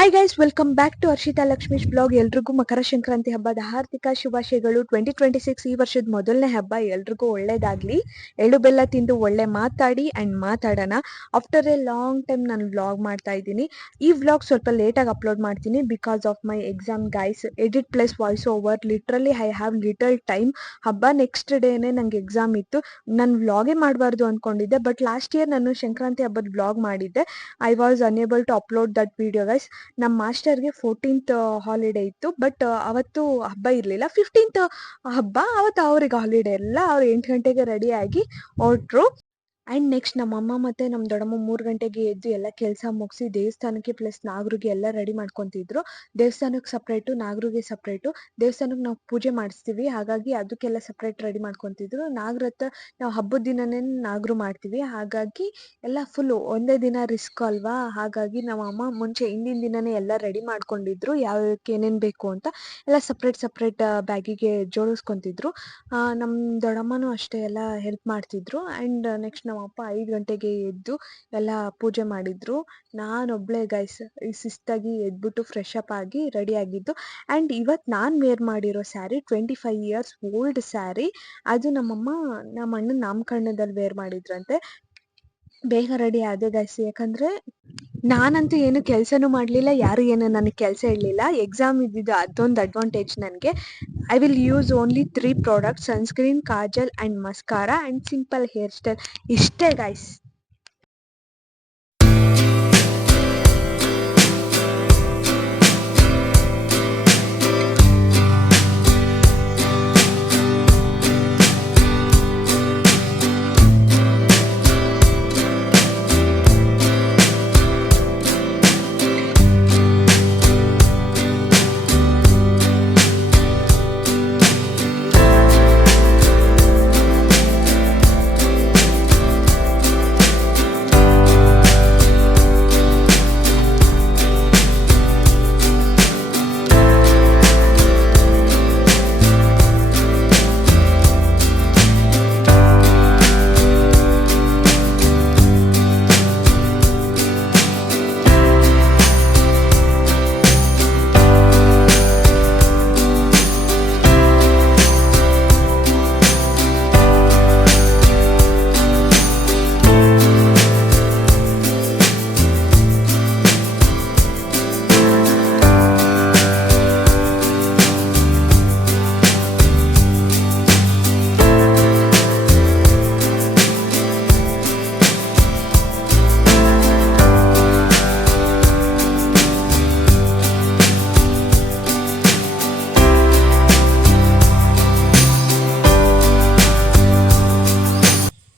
Hi guys, welcome back to Harshita Lakshmish blog. ಎಲ್ರಿಗೂ ಮಕರ ಸಂಕ್ರಾಂತಿ ಹಬ್ಬದ ಹಾರ್ದಿಕ ಶುಭಾಶಯಗಳು. 2026 ಈ ವರ್ಷದ ಮೊದಲನೇ ಹಬ್ಬ. ಎಲ್ರಿಗೂ ಒಳ್ಳೇದಾಗ್ಲಿ. ಎಳ್ಳು ಬೆಲ್ಲ ತಿಂದು ಒಳ್ಳೆ ಮಾತಾಡಿ ಆ್ಯಂಡ್ ಮಾತಾಡೋಣ. ಆಫ್ಟರ್ ಎ ಲಾಂಗ್ ಟೈಮ್ ನಾನು ವ್ಲಾಗ್ ಮಾಡ್ತಾ ಇದ್ದೀನಿ. ಈ ವ್ಲಾಗ್ ಸ್ವಲ್ಪ ಲೇಟಾಗಿ ಅಪ್ಲೋಡ್ ಮಾಡ್ತೀನಿ because of my exam guys. Edit plus voice over, literally I have little time. ಹಬ್ಬ ನೆಕ್ಸ್ಟ್ ಡೇನೇ ನಂಗೆ ಎಕ್ಸಾಮ್ ಇತ್ತು. ನಾನು ವ್ಲಾಗೇ ಮಾಡಬಾರ್ದು ಅಂದ್ಕೊಂಡಿದ್ದೆ, ಬಟ್ ಲಾಸ್ಟ್ ಇಯರ್ ನಾನು ಸಂಕ್ರಾಂತಿ ಹಬ್ಬದ ವ್ಲಾಗ್ ಮಾಡಿದ್ದೆ. I was unable to upload that video guys. ನಮ್ಮ ಮಾಸ್ಟರ್ಗೆ 14th ಹಾಲಿಡೇ ಇತ್ತು, ಬಟ್ ಅವತ್ತು ಹಬ್ಬ ಇರಲಿಲ್ಲ. 15th ಹಬ್ಬ, ಅವತ್ತು ಅವ್ರಿಗೆ ಹಾಲಿಡೇ ಇಲ್ಲ. ಅವ್ರು 8 ಗಂಟೆಗೆ ರೆಡಿಯಾಗಿ ಹೊರಟ್ರು. ಆ್ಯಂಡ್ ನೆಕ್ಸ್ಟ್ ನಮ್ಮಮ್ಮ ಮತ್ತು ನಮ್ಮ ದೊಡ್ಡಮ್ಮ 3 ಗಂಟೆಗೆ ಎದ್ದು ಎಲ್ಲ ಕೆಲಸ ಮುಗಿಸಿ ದೇವಸ್ಥಾನಕ್ಕೆ ಪ್ಲಸ್ ನಾಗರಿಗೆ ಎಲ್ಲ ರೆಡಿ ಮಾಡ್ಕೊತಿದ್ರು. ದೇವಸ್ಥಾನಕ್ಕೆ ಸಪ್ರೇಟು, ನಾಗರಿಗೆ ಸಪ್ರೇಟು. ದೇವಸ್ಥಾನಕ್ಕೆ ನಾವು ಪೂಜೆ ಮಾಡಿಸ್ತೀವಿ, ಹಾಗಾಗಿ ಅದಕ್ಕೆಲ್ಲ ಸಪ್ರೇಟ್ ರೆಡಿ ಮಾಡ್ಕೊತಿದ್ರು. ನಾಗರ ಹತ್ರ ನಾವು ಹಬ್ಬದ ದಿನನೇ ನಾಗರು ಮಾಡ್ತೀವಿ, ಹಾಗಾಗಿ ಎಲ್ಲ ಫುಲ್ಲು ಒಂದೇ ದಿನ ರಿಸ್ಕ್ ಅಲ್ವಾ. ಹಾಗಾಗಿ ನಮ್ಮಮ್ಮ ಮುಂಚೆ ಹಿಂದಿನ ದಿನವೇ ಎಲ್ಲ ರೆಡಿ ಮಾಡ್ಕೊಂಡಿದ್ರು, ಯಾವ್ಯಾವಕ್ಕೆ ಏನೇನು ಬೇಕು ಅಂತ ಎಲ್ಲ ಸಪ್ರೇಟ್ ಬ್ಯಾಗಿಗೆ ಜೋಡಿಸ್ಕೊತಿದ್ರು. ನಮ್ಮ ದೊಡ್ಡಮ್ಮನೂ ಅಷ್ಟೇ ಎಲ್ಲ ಹೆಲ್ಪ್ ಮಾಡ್ತಿದ್ರು. ಆ್ಯಂಡ್ ನೆಕ್ಸ್ಟ್ ನಮ್ಮ ಅಪ್ಪ 5 ಗಂಟೆಗೆ ಎದ್ದು ಎಲ್ಲ ಪೂಜೆ ಮಾಡಿದ್ರು. ನಾನೊಬ್ಳೆ ಗೈಸ್ ಶಿಸ್ತಾಗಿ ಎದ್ಬಿಟ್ಟು ಫ್ರೆಶ್ ಅಪ್ ಆಗಿ ರೆಡಿ ಆಗಿದ್ದು. ಆ್ಯಂಡ್ ಇವತ್ತು ನಾನು ವೇರ್ ಮಾಡಿರೋ ಸ್ಯಾರಿ 25 ಇಯರ್ಸ್ ಓಲ್ಡ್ ಸ್ಯಾರಿ. ಅದು ನಮ್ಮ ಅಣ್ಣನ ನಾಮಕರಣದಲ್ಲಿ ವೇರ್ ಮಾಡಿದ್ರಂತೆ. ಬೇಗ ರೆಡಿ ಆದೆ ಗೈಸ್, ಯಾಕಂದರೆ ನಾನಂತೂ ಏನು ಕೆಲಸನೂ ಮಾಡಲಿಲ್ಲ, ಯಾರು ಏನು ನನಗೆ ಕೆಲಸ ಇರಲಿಲ್ಲ. ಎಕ್ಸಾಮ್ ಇದ್ದಿದ್ದು ಅದೊಂದು ಅಡ್ವಾಂಟೇಜ್ ನನಗೆ. I will use only 3 products: sunscreen, kajal and mascara and simple hair style. ಇಷ್ಟೇ ಗೈಸ್.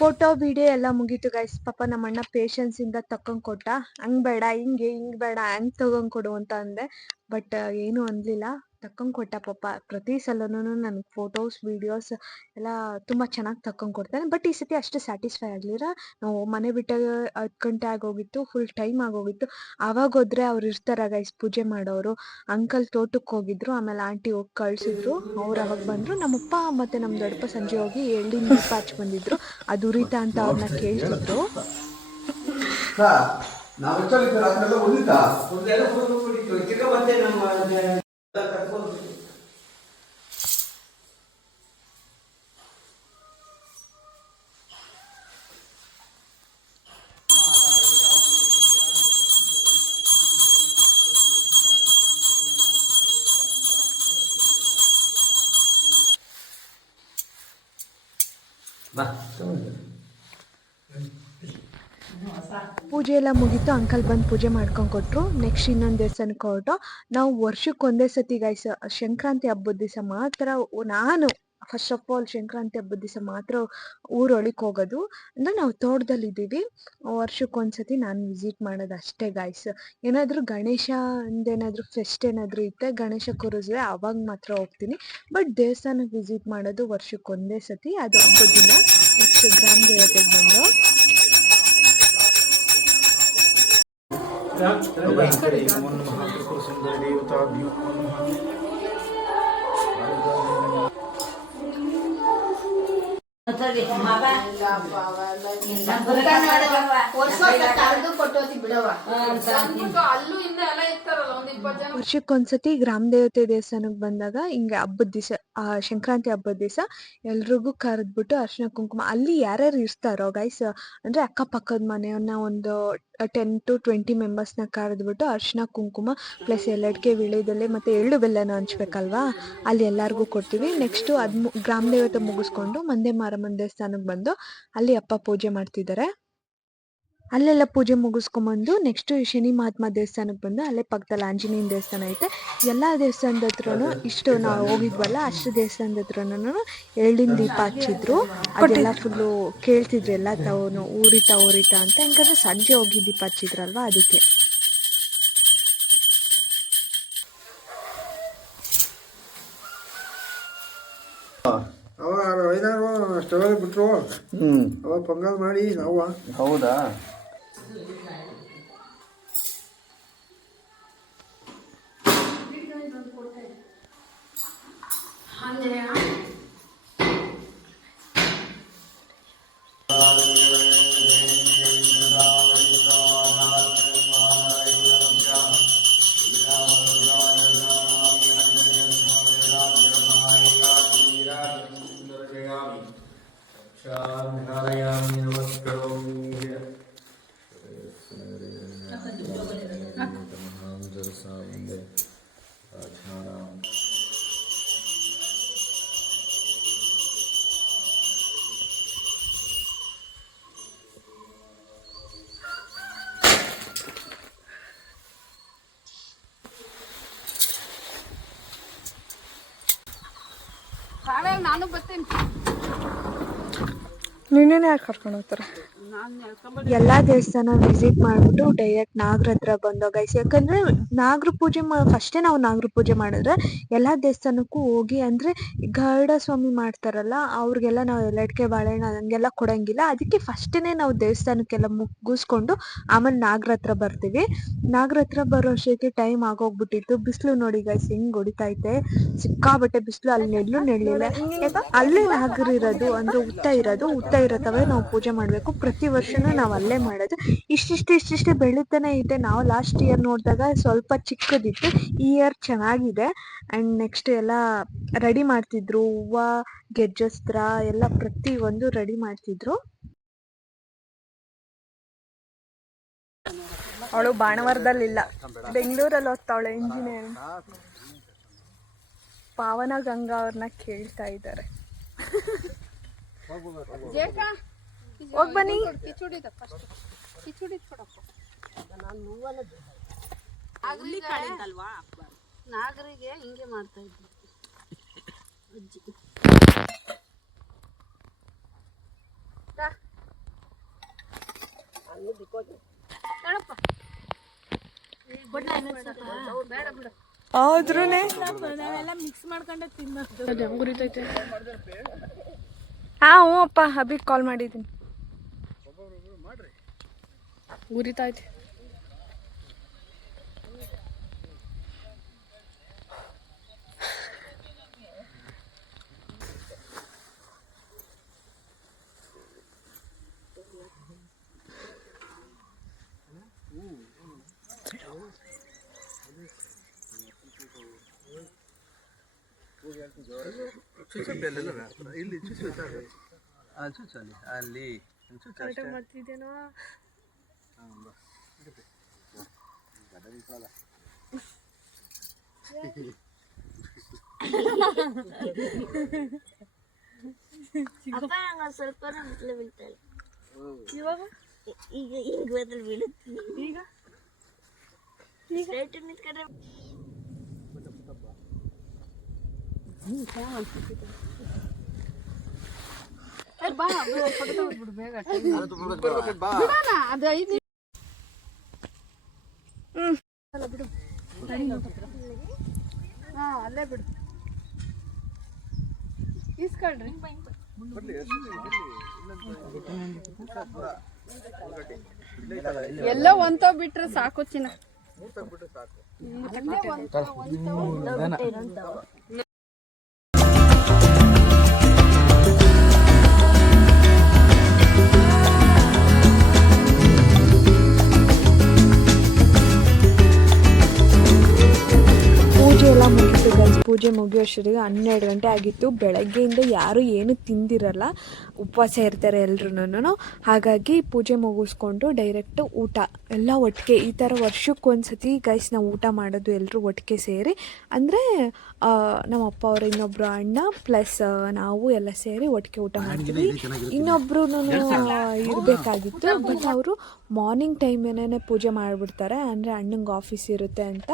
ಫೋಟೋ ವಿಡಿಯೋ ಎಲ್ಲ ಮುಗೀತು ಗೈಸ್. ಪಾಪ ನಮ್ಮ ಅಣ್ಣ ಪೇಷನ್ಸಿಂದ ತಕ್ಕೊಂಡು ಕೊಟ್ಟ. ಹಂಗೆ ಬೇಡ, ಹಿಂಗೆ ಬೇಡ, ಹಂಗೆ ತಗೊಂಡು ಕೊಡು ಅಂತ ಅಂದೆ, ಬಟ್ ಏನೂ ಅನ್ನಲಿಲ್ಲ, ತಕ್ಕೊಂಡು ಕೊಟ್ಟ. ಪಾಪ ಪ್ರತಿ ಸಲನೂ ನನಗೆ ಫೋಟೋಸ್ ವೀಡಿಯೋಸ್ ಎಲ್ಲ ತುಂಬ ಚೆನ್ನಾಗಿ ತಕ್ಕೊಂಡು ಕೊಡ್ತಾನೆ. ಬಟ್ ಈ ಸತಿ ಅಷ್ಟು ಸ್ಯಾಟಿಸ್ಫೈ ಆಗಲಿಲ್ಲ. ನಾವು ಮನೆ ಬಿಟ್ಟಾಗ 10 ಗಂಟೆ ಆಗೋಗಿತ್ತು, ಫುಲ್ ಟೈಮ್ ಆಗೋಗಿತ್ತು. ಆವಾಗ ಹೋದ್ರೆ ಅವ್ರು ಇರ್ತಾರ ಗೈಸ್ ಪೂಜೆ ಮಾಡೋರು. ಅಂಕಲ್ ತೋಟಕ್ಕೆ ಹೋಗಿದ್ರು, ಆಮೇಲೆ ಆಂಟಿ ಹೋಗಿ ಕಳಿಸಿದ್ರು. ಅವ್ರು ಅವಾಗ ಬಂದರು. ನಮ್ಮಪ್ಪ ಮತ್ತು ನಮ್ಮ ದೊಡ್ಡಪ್ಪ ಸಂಜೆ ಹೋಗಿ ಎಳ್ಳಿನ ದೀಪ ಹಚ್ಚಿ ಬಂದಿದ್ರು. ಅದು ಉರಿತಾ ಅಂತ ಅವ್ರನ್ನ ಕೇಳ್ತಿದ್ರು. ಪೂಜೆ ಎಲ್ಲ ಮುಗೀತು. ಅಂಕಲ್ ಬಂದು ಪೂಜೆ ಮಾಡ್ಕೊಂಡು ಕೊಟ್ಟರು. ನೆಕ್ಸ್ಟ್ ಇನ್ನೊಂದು ದೇವಸ್ಥಾನಕ್ಕೆ ಹೊರಟು. ನಾವು ವರ್ಷಕ್ಕೆ ಒಂದೇ ಸತಿ ಗೈಸ್ ಸಂಕ್ರಾಂತಿ ಹಬ್ಬದ ದಿವಸ ಮಾತ್ರ, ನಾನು ಫಸ್ಟ್ ಆಫ್ ಆಲ್ ಸಂಕ್ರಾಂತಿ ಹಬ್ಬದ ದಿವಸ ಮಾತ್ರ ಊರೊಳಗೆ ಹೋಗೋದು. ಅಂದರೆ ನಾವು ತೋಟದಲ್ಲಿದ್ದೀವಿ. ವರ್ಷಕ್ಕೆ ಒಂದ್ಸತಿ ನಾನು ವಿಸಿಟ್ ಮಾಡೋದು ಅಷ್ಟೇ ಗೈಸ್. ಏನಾದರೂ ಗಣೇಶ ಅಂದೇನಾದರೂ ಫೆಸ್ಟ್ ಏನಾದರೂ ಇದ್ದರೆ, ಗಣೇಶ ಕೂರಿಸಿದ್ರೆ ಅವಾಗ ಮಾತ್ರ ಹೋಗ್ತೀನಿ. ಬಟ್ ದೇವಸ್ಥಾನಕ್ಕೆ ವಿಸಿಟ್ ಮಾಡೋದು ವರ್ಷಕ್ಕೆ ಒಂದೇ ಸತಿ, ಅದು ಹಬ್ಬದ ದಿನ. ನೆಕ್ಸ್ಟ್ ಗ್ರಾಮ ದೇವತೆಗೆ ಬಂದು ಅಲ್ಲೂ ಹಿಂದೆ ಎಲ್ಲ ಇರ್ತಾರಲ್ಲ ವರ್ಷಕ್ಕೊಂದ್ಸತಿ ಗ್ರಾಮ ದೇವತೆ ದೇವಸ್ಥಾನಕ್ಕೆ ಬಂದಾಗ ಹಿಂಗೆ ಹಬ್ಬದ ದಿವಸ ಸಂಕ್ರಾಂತಿ ಹಬ್ಬದ ದಿವಸ ಎಲ್ರಿಗೂ ಕರೆದ್ಬಿಟ್ಟು ಅರ್ಶಿನ ಕುಂಕುಮ ಅಲ್ಲಿ ಯಾರ್ಯಾರು ಇರ್ತಾರೋ ಗೈಸ್ ಅಂದ್ರೆ ಅಕ್ಕಪಕ್ಕದ ಮನೆಯನ್ನ ಒಂದು 10 to 20 ಮೆಂಬರ್ಸ್ನ ಕರೆದ್ಬಿಟ್ಟು ಅರ್ಶಿನ ಕುಂಕುಮ ಪ್ಲಸ್ ಎಲ್ಲಡಿಕೆ ವೀಳ್ಯದೆಲೆ ಮತ್ತೆ ಎಳ್ಳು ಬೆಲ್ಲನ ಹಂಚ್ಬೇಕಲ್ವಾ, ಅಲ್ಲಿ ಎಲ್ಲರಿಗೂ ಕೊಡ್ತೀವಿ. ನೆಕ್ಸ್ಟ್ ಗ್ರಾಮ ದೇವತೆ ಮುಗಿಸ್ಕೊಂಡು ಮಂದೆ ಮಾರಮ್ಮನ ದೇವಸ್ಥಾನಕ್ಕೆ ಬಂದು ಅಲ್ಲಿ ಅಪ್ಪ ಪೂಜೆ ಮಾಡ್ತಿದ್ದಾರೆ. ಅಲ್ಲೆಲ್ಲ ಪೂಜೆ ಮುಗಿಸ್ಕೊಂಬಂದು ನೆಕ್ಸ್ಟ್ ಶನಿ ಮಹಾತ್ಮ ದೇವಸ್ಥಾನಕ್ಕೆ ಬಂದು ಅಲ್ಲೇ ಪಕ್ಕದಲ್ಲಿ ಆಂಜನೇಯನ ದೇವಸ್ಥಾನ ಐತೆ. ಎಲ್ಲ ದೇವಸ್ಥಾನದ ಹತ್ರನು ಇಷ್ಟು ನಾವು ಹೋಗಿದ್ವಲ್ಲ ಅಷ್ಟು ದೇವಸ್ಥಾನದ ಹತ್ರನು ಎಳ್ಳಿನ ದೀಪ ಹಚ್ಚಿದ್ರು. ಅದೆಲ್ಲ ಫುಲ್ಲು ಕೇಳ್ತಿದ್ರು ಎಲ್ಲ ತಾವು ಊರಿತಾ ಅಂತ. ಯಾಕಂದ್ರೆ ಸಂಜೆ ಹೋಗಿ ದೀಪ ಹಚ್ಚಿದ್ರಲ್ವಾ ಅದಕ್ಕೆ. ಅವ ಐದಾರು ಸ್ಟವಲ್ಲಿ ಬಿಟ್ರು. ಅವ ಪೊಂಗಲ್ ಮಾಡಿ ನಾವು. ಹೌದಾ? ನಾನು ಬರ್ತೀನಿ. ನಿನ್ನೆನೇ ಯಾಕೆ ಕರ್ಕೊಂಡು ಹೋಗ್ತಾರೆ? ಎಲ್ಲಾ ದೇವಸ್ಥಾನ ವಿಸಿಟ್ ಮಾಡ್ಬಿಟ್ಟು ಡೈರೆಕ್ಟ್ ನಾಗರ ಹತ್ರ ಬಂದೋ ಗೈಸ್. ಯಾಕಂದ್ರೆ ನಾಗರ ಪೂಜೆ ಫಸ್ಟೇ ನಾವು ನಾಗರ ಪೂಜೆ ಮಾಡಿದ್ರೆ ಎಲ್ಲಾ ದೇವಸ್ಥಾನಕ್ಕೂ ಹೋಗಿ ಅಂದ್ರೆ ಗರುಡ ಸ್ವಾಮಿ ಮಾಡ್ತಾರಲ್ಲ ಅವ್ರಿಗೆಲ್ಲ ನಾವು ಎಲ್ಲಡಿಕೆ ಬಾಳೆಹಣ್ಣು ಹಂಗೆಲ್ಲ ಕೊಡಂಗಿಲ್ಲ. ಅದಕ್ಕೆ ಫಸ್ಟೇನೆ ನಾವು ದೇವಸ್ಥಾನಕ್ಕೆಲ್ಲ ಮುಗಿಸ್ಕೊಂಡು ಆಮೇಲೆ ನಾಗರ ಹತ್ರ ಬರ್ತೀವಿ. ನಾಗರ ಹತ್ರ ಬರೋ ಅಷ್ಟಕ್ಕೆ ಟೈಮ್ ಆಗೋಗ್ಬಿಟ್ಟಿತ್ತು. ಬಿಸಿಲು ನೋಡಿ ಗೈಸ್ ಹೆಂಗ್ ಹೊಡಿತೈತೆ, ಸಿಕ್ಕಾಬಟ್ಟೆ ಬಿಸಿಲು. ಅಲ್ಲಿ ನೆರಳು ನೆರಳಿಲ್ಲ. ಅಲ್ಲೇ ನಾಗರ ಇರೋದು ಅಂದ್ರೆ ಉತ್ತ ಇರತ್ತವೆ ನಾವು ಪೂಜೆ ಮಾಡ್ಬೇಕು. ಪ್ರತಿ ವರ್ಷನೂ ನಾವು ಅಲ್ಲೇ ಮಾಡೋದು. ಇಷ್ಟಿಷ್ಟೇ ಬೆಳೀತಾನೆ ಇದೆ. ನಾವು ಲಾಸ್ಟ್ ಇಯರ್ ನೋಡಿದಾಗ ಸ್ವಲ್ಪ ಚಿಕ್ಕದಿತ್ತು, ಈ ಇಯರ್ ಚೆನ್ನಾಗಿದೆ. ಅಂಡ್ ನೆಕ್ಸ್ಟ್ ಎಲ್ಲ ರೆಡಿ ಮಾಡ್ತಿದ್ರು, ಹೂವ ಗೆಜ್ಜಸ್ತ್ರ ಎಲ್ಲ ಪ್ರತಿ ಒಂದು ರೆಡಿ ಮಾಡ್ತಿದ್ರು. ಅವಳು ಬಾಣವರದಲ್ಲಿಲ್ಲ, ಬೆಂಗಳೂರಲ್ಲಿ ಓದ್ತಾವಳೆ ಇಂಜಿನಿಯರಿಂಗ್. ಪಾವನ ಗಂಗಾ ಅವ್ರನ್ನ ಕೇಳ್ತಾ ಇದ್ದಾರೆ. ಹೋಗ್ ಬನ್ನಿ. ನಾಗರಿಗೆ ಹಿಂಗೆ ಮಾಡ್ತಾ ಇದ್ರು ಅಜ್ಜಿ. ಆದ್ರೂನೆ ಮಿಕ್ಸ್ ಮಾಡ್ಕೊಂಡೆ ತಿನ್ನೋದು. ಹಾ ಹ್ಞೂ ಅಪ್ಪ, ಅಭಿ ಕಾಲ್ ಮಾಡಿದ್ದೀನಿ. ಉರಿತೈತೆ. ಅಲ್ಲಿ ಮಾಡ್ತಿದ್ದೇನೋ. ಸ್ವಲ್ಪ ಬೀಳ್ತಾ ಇಲ್ಲ ಇವಾಗ. ಈಗ ಹಿಂಗ್ ಬದಲು ಬೀಳುತ್ತೆ. ಈಗ ಸ್ಟ್ರೈಟ್ ನಿಂತ್ಕೊಂಡ್ರೆ ಬಾ ಬಿಡು ಬೇಗ. ಅದು ಐದು ಬಿಡು. ಹಾ ಅಲ್ಲೇ ಬಿಡು. ಇಸ್ಕೊಳ್ರಿ. ಎಲ್ಲ ಒಂತೋ ಬಿಟ್ರೆ ಸಾಕು ಚಿನ್ನ. ಪೂಜೆ ಮುಗಿಯೋಷ್ಟೊತ್ತಿಗೆ 12 ಗಂಟೆ ಆಗಿತ್ತು. ಬೆಳಗ್ಗೆಯಿಂದ ಯಾರೂ ಏನು ತಿಂದಿರಲ್ಲ, ಉಪವಾಸ ಇರ್ತಾರೆ ಎಲ್ರೂ. ಹಾಗಾಗಿ ಪೂಜೆ ಮುಗಿಸ್ಕೊಂಡು ಡೈರೆಕ್ಟು ಊಟ ಎಲ್ಲ ಒಟ್ಟಿಗೆ. ಈ ಥರ ವರ್ಷಕ್ಕೊಂದ್ಸತಿ ಗೈಸ್ ನಾವು ಊಟ ಮಾಡೋದು ಎಲ್ಲರೂ ಒಟ್ಟಿಗೆ ಸೇರಿ. ಅಂದರೆ ನಮ್ಮ ಅಪ್ಪ ಅವರ ಇನ್ನೊಬ್ಬರು ಅಣ್ಣ ಪ್ಲಸ್ ನಾವು ಎಲ್ಲ ಸೇರಿ ಒಟ್ಟಿಗೆ ಊಟ ಮಾಡ್ತೀವಿ. ಇನ್ನೊಬ್ರು ಇರಬೇಕಾಗಿತ್ತು, ಬಟ್ ಅವರು ಮಾರ್ನಿಂಗ್ ಟೈಮೇನೇ ಪೂಜೆ ಮಾಡಿಬಿಡ್ತಾರೆ. ಅಂದರೆ ಅಣ್ಣಂಗೆ ಆಫೀಸ್ ಇರುತ್ತೆ ಅಂತ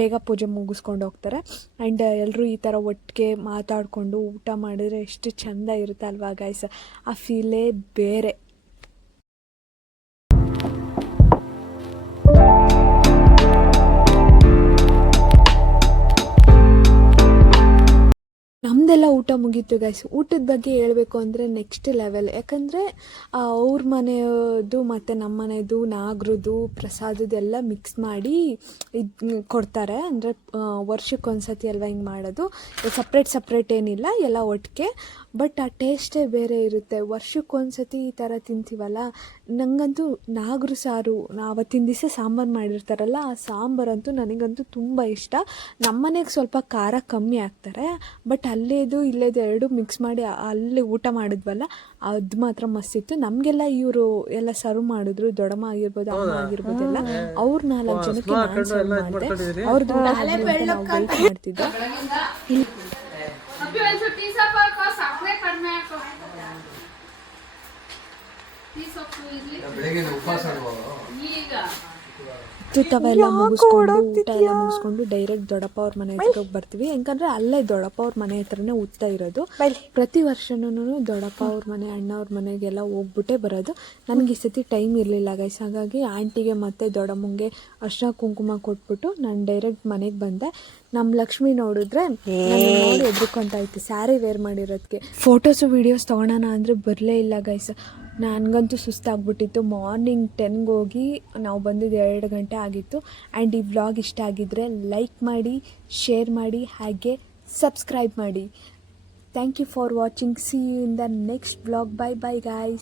ಬೇಗ ಪೂಜೆ ಮುಗಿಸ್ಕೊಂಡು ಹೋಗ್ತಾರೆ. ಆ್ಯಂಡ್ ಎಲ್ಲರೂ ಈ ಥರ ಒಟ್ಟಿಗೆ ಮಾತಾಡಿಕೊಂಡು ಊಟ ಮಾಡಿದ್ರೆ ಎಷ್ಟು ಚೆಂದ ಇರುತ್ತೆ ಅಲ್ವಾ ಗೈಸ್, ಆ ಫೀಲೇ ಬೇರೆ. ನಮ್ಮದೆಲ್ಲ ಊಟ ಮುಗೀತು ಗೈಸ್. ಊಟದ ಬಗ್ಗೆ ಹೇಳಬೇಕು ಅಂದರೆ ನೆಕ್ಸ್ಟ್ ಲೆವೆಲ್. ಯಾಕಂದರೆ ಅವ್ರ ಮನೆಯದು ಮತ್ತು ನಮ್ಮ ಮನೆಯದು ನಾಗ್ರದ್ದು ಪ್ರಸಾದದೆಲ್ಲ ಮಿಕ್ಸ್ ಮಾಡಿ ಇದು ಕೊಡ್ತಾರೆ. ಅಂದರೆ ವರ್ಷಕ್ಕೊಂದ್ಸತಿ ಅಲ್ವಾ ಹಿಂಗೆ ಮಾಡೋದು, ಸಪ್ರೇಟ್ ಏನಿಲ್ಲ, ಎಲ್ಲ ಒಟ್ಟಿಗೆ. ಬಟ್ ಆ ಟೇಸ್ಟೇ ಬೇರೆ ಇರುತ್ತೆ. ವರ್ಷಕ್ಕೊಂದ್ಸತಿ ಈ ಥರ ತಿಂತೀವಲ್ಲ. ನನಗಂತೂ ನಾಗರು ಸಾರು, ಆವತ್ತಿನ ದಿವಸ ಸಾಂಬಾರು ಮಾಡಿರ್ತಾರಲ್ಲ, ಆ ಸಾಂಬಾರಂತೂ ನನಗಂತೂ ತುಂಬ ಇಷ್ಟ. ನಮ್ಮ ಮನೆಗೆ ಸ್ವಲ್ಪ ಖಾರ ಕಮ್ಮಿ ಹಾಕ್ತಾರೆ, ಬಟ್ ಅಲ್ಲೇದು ಇಲ್ಲೇದು ಎರಡು ಮಿಕ್ಸ್ ಮಾಡಿ ಅಲ್ಲಿ ಊಟ ಮಾಡಿದ್ವಲ್ಲ, ಅದು ಮಾತ್ರ ಮಸ್ತಿತ್ತು. ನಮಗೆಲ್ಲ ಇವರು ಎಲ್ಲ ಸರ್ವ್ ಮಾಡಿದ್ರು, ದೊಡ್ಡಮ್ಮ ಆಗಿರ್ಬೋದು, ಅಮ್ಮ ಆಗಿರ್ಬೋದು, ಎಲ್ಲ ಅವ್ರು 4 ಜನಕ್ಕೆ ನಾನು ಸರ್ವ್ ಮಾಡಿದೆ. ಅವ್ರದ್ದು ನಾವು ವೆಯ್ಟ್ ಮಾಡ್ತಿದ್ದೆ. ಅವೆಲ್ಲ ಮುಗಿಸ್ಕೊಂಡು ಊಟ ಎಲ್ಲ ಮುಗಿಸ್ಕೊಂಡು ಡೈರೆಕ್ಟ್ ದೊಡ್ಡಪ್ಪ ಅವ್ರ ಮನೆ ಹತ್ರಕ್ಕೆ ಬರ್ತೀವಿ. ಯಾಕಂದರೆ ಅಲ್ಲೇ ದೊಡ್ಡಪ್ಪ ಅವ್ರ ಮನೆ ಹತ್ರನೇ ಊಟ ಇರೋದು. ಪ್ರತಿ ವರ್ಷನೂ ದೊಡ್ಡಪ್ಪ ಅವ್ರ ಮನೆ, ಅಣ್ಣ ಅವ್ರ ಮನೆಗೆಲ್ಲ ಹೋಗ್ಬಿಟ್ಟೇ ಬರೋದು. ನನಗೆ ಈ ಸತಿ ಟೈಮ್ ಇರಲಿಲ್ಲ ಗೈಸ್. ಹಾಗಾಗಿ ಆಂಟಿಗೆ ಮತ್ತು ದೊಡ್ಡಮ್ಮಂಗೆ ಅರ್ಶಿನ ಕುಂಕುಮ ಕೊಟ್ಬಿಟ್ಟು ನಾನು ಡೈರೆಕ್ಟ್ ಮನೆಗೆ ಬಂದೆ. ನಮ್ಮ ಲಕ್ಷ್ಮಿ ನೋಡಿದ್ರೆ ನೋಡಿ ಎದ್ರುಕೊಂತ ಇತ್ತು ಸ್ಯಾರಿ ವೇರ್ ಮಾಡಿರೋದಕ್ಕೆ. ಫೋಟೋಸು ವೀಡಿಯೋಸ್ ತೊಗೊಳೋಣ ಅಂದರೆ ಬರಲೇ ಇಲ್ಲ ಗೈಸ್. ನನಗಂತೂ ಸುಸ್ತಾಗ್ಬಿಟ್ಟಿತ್ತು. ಮಾರ್ನಿಂಗ್ 10ಗೆ ಹೋಗಿ ನಾವು ಬಂದಿದ್ದು 2 ಗಂಟೆ ಆಗಿತ್ತು. ಆ್ಯಂಡ್ ಈ ವ್ಲಾಗ್ ಇಷ್ಟ ಆಗಿದ್ದರೆ ಲೈಕ್ ಮಾಡಿ, ಶೇರ್ ಮಾಡಿ, ಹಾಗೆ ಸಬ್ಸ್ಕ್ರೈಬ್ ಮಾಡಿ. Thank you for watching. See you in the next vlog. Bye bye guys.